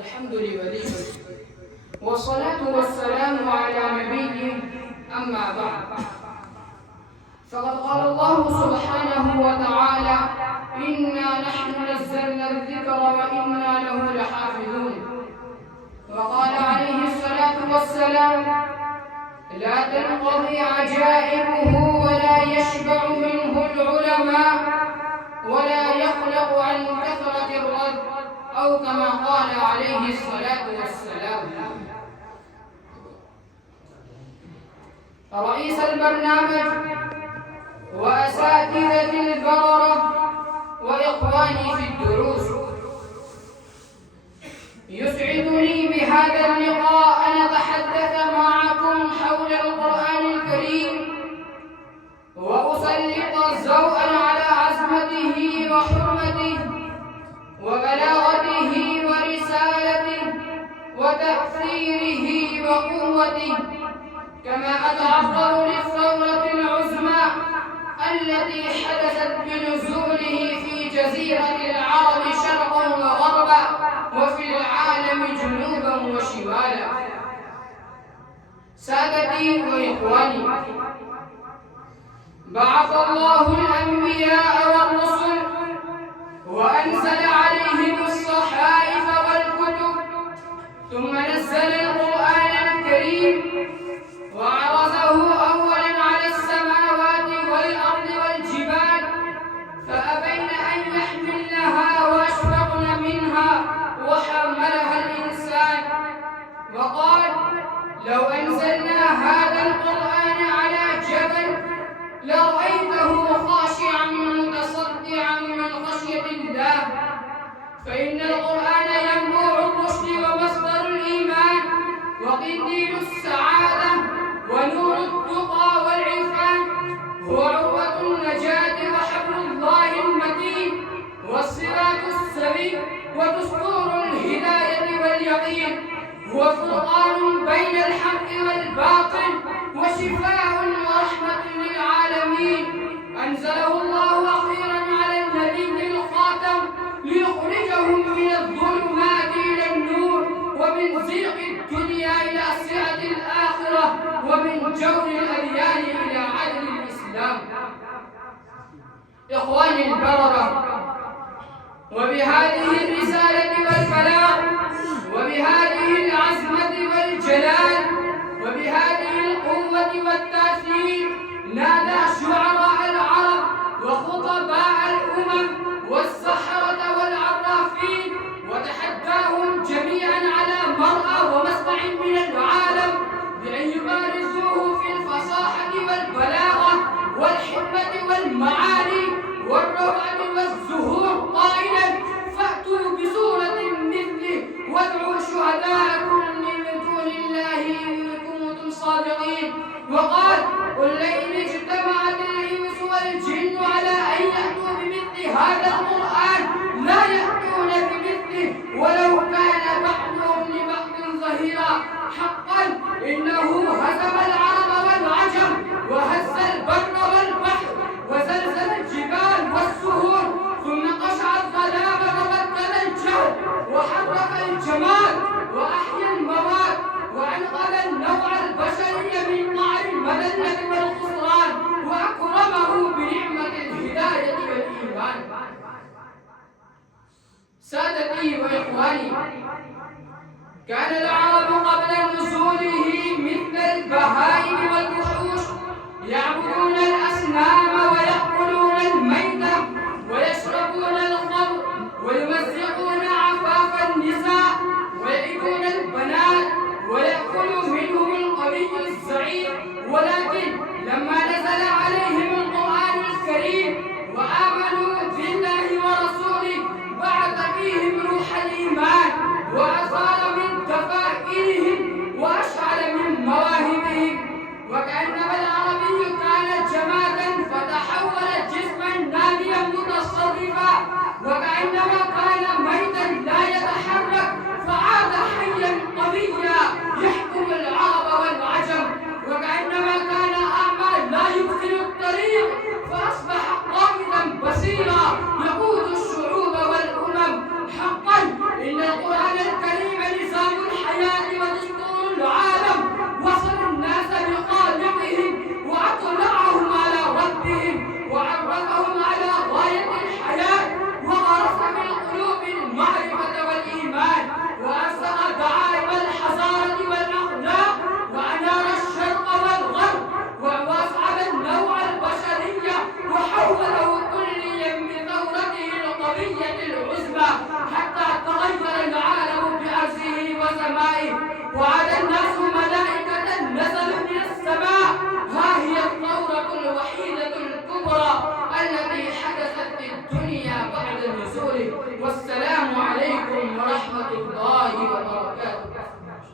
الحمد لله والصلاة والسلام على نبيه أما بعد، فقد قال الله سبحانه وتعالى: إنا نحن نزلنا الذكر وإنا له لحافظون. وقال عليه الصلاة والسلام: لا تنقضي عجائبه ولا يشبع منه العلماء ولا يخلق عن كثرة الرد، أو كما قال عليه الصلاة والسلام. رئيس البرنامج وأساتذة البررة وإخواني في الدروس، يسعدني بهذا اللقاء أن أتحدث معكم حول القرآن الكريم وأسلط ضوءا على عظمته وحرمته وبلاغته ورسالته وتأثيره وقوته، كما أتعرض للثورة العظمى التي حدثت بنزوله في جزيرة العرب شرقا وغربا وفي العالم جنوبا وشمالا. سادتي وإخواني، بعث الله الأنبياء والرسل وأنزل عليهم الصحائف والكتب، ثم نزل القرآن الكريم وعرضه أولا على السماوات والأرض والجبال، فأبين أن يحملنها وأشفقن منها وحملها الإنسان، وقال: لو أنزلنا هذا القرآن على جبل لرأيته خاشعا متصدعا من خشية الله، فإن القرآن ينبوع الرشد ومصدر الإيمان وقنديل السعادة ونور التقى والعرفان، هو عروة النجاة وحبل الله المتين والصراط السوي ودستور الهداية واليقين، هو فرقان بين الحق والباطل وشفاء ورحمة للعالمين. أنزله الله أخيرا على النبي الخاتم ليخرجهم من الظلمات إلى النور ومن ضيق الدنيا إلى سعة الآخرة ومن جور الأديان إلى عدل الإسلام. إخواني البررة، وبهذه الرسالة والبلاغ وبهذه العزمة والجلال وبهذه القوة والتأثير نادى شعراء العرب وخطباء الأمم والسحرة والعرافين وتحداهم جميعا على مرأى ومسمع من العالم بأن يبارزوه في الفصاحة والبلاغة والحكمة والمعاني والروعة والزهور، قائلا: فأتوا بسورة مثله وادعوا شهداءكم من دون الله إن كنتم صادقين. وقال: قل لئن اجتمعت الإنس والجن على أن يأتوا بمثل هذا القرآن لا يأتون بمثله ولو كان بعضهم لبعض ظهيرا. حقا إنه هزم العرب والعجم وهز البر والبحر وزلزل الجبال والسهول، ثم قشع الظلام وبدل الجهل وحرك الجمال وأحيا المواد وأنقذ النوع البشري من قعر المذلة والخسران وأكرمه بنعمة الهداية والإيمان. سادتي وإخواني، كان العرب قبل نزوله مثل البهائم والوحوش يعبدون الأصنام ويأكلون الميتة ويشربون الخمر ويمزقون عفاف النساء ويلدون البنات ويأكل منهم القوي الزعيم. ولكن لما نزل عليهم القرآن الكريم وآمنوا بالله ورسوله بعث فيهم روح الإيمان وأثار من كفائرهم وأشعل من مواهبهم، وكأنما العربي كان جمادا التي حدثت في الدنيا بعد نزوله. والسلام عليكم ورحمة الله وبركاته.